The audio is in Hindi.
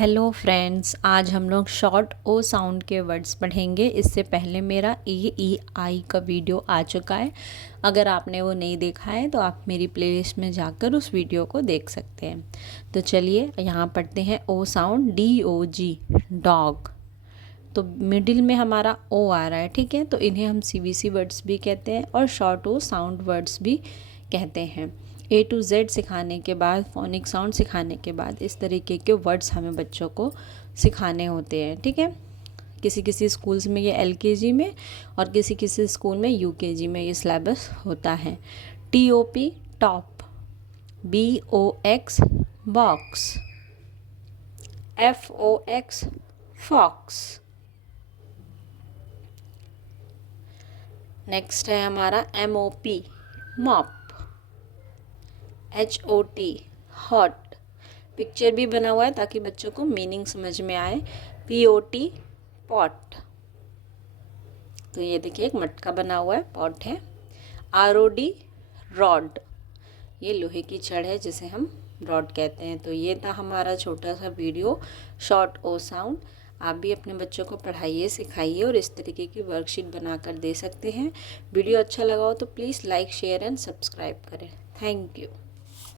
हेलो फ्रेंड्स, आज हम लोग शॉर्ट ओ साउंड के वर्ड्स पढ़ेंगे। इससे पहले मेरा ए ई आई का वीडियो आ चुका है। अगर आपने वो नहीं देखा है तो आप मेरी प्लेलिस्ट में जाकर उस वीडियो को देख सकते हैं। तो चलिए यहाँ पढ़ते हैं ओ साउंड, DOG, डॉग। तो मिडिल में हमारा ओ आ रहा है, ठीक है। तो इन्हें हम CBC वर्ड्स भी कहते हैं और शॉर्ट ओ साउंड वर्ड्स भी कहते हैं। A to Z सिखाने के बाद, फोनिक साउंड सिखाने के बाद इस तरीके के वर्ड्स हमें बच्चों को सिखाने होते हैं, ठीक है। किसी किसी स्कूल्स में ये LKG में और किसी किसी स्कूल में UKG में ये सिलेबस होता है। TOP, top. BOX, box. FOX, fox. Next है हमारा MOP, mop. HOT, hot. Picture भी बना हुआ है ताकि बच्चों को मीनिंग समझ में आए। POT, pot. तो ये देखिए एक मटका बना हुआ है, पॉट है। ROD, rod. ये लोहे की छड़ है जिसे हम रॉड कहते हैं। तो ये था हमारा छोटा सा वीडियो, शॉर्ट ओ साउंड। आप भी अपने बच्चों को पढ़ाइए, सिखाइए और इस तरीके की वर्कशीट बनाकर दे सकते हैं। वीडियो अच्छा लगा हो तो please like, share and subscribe करें। Thank you.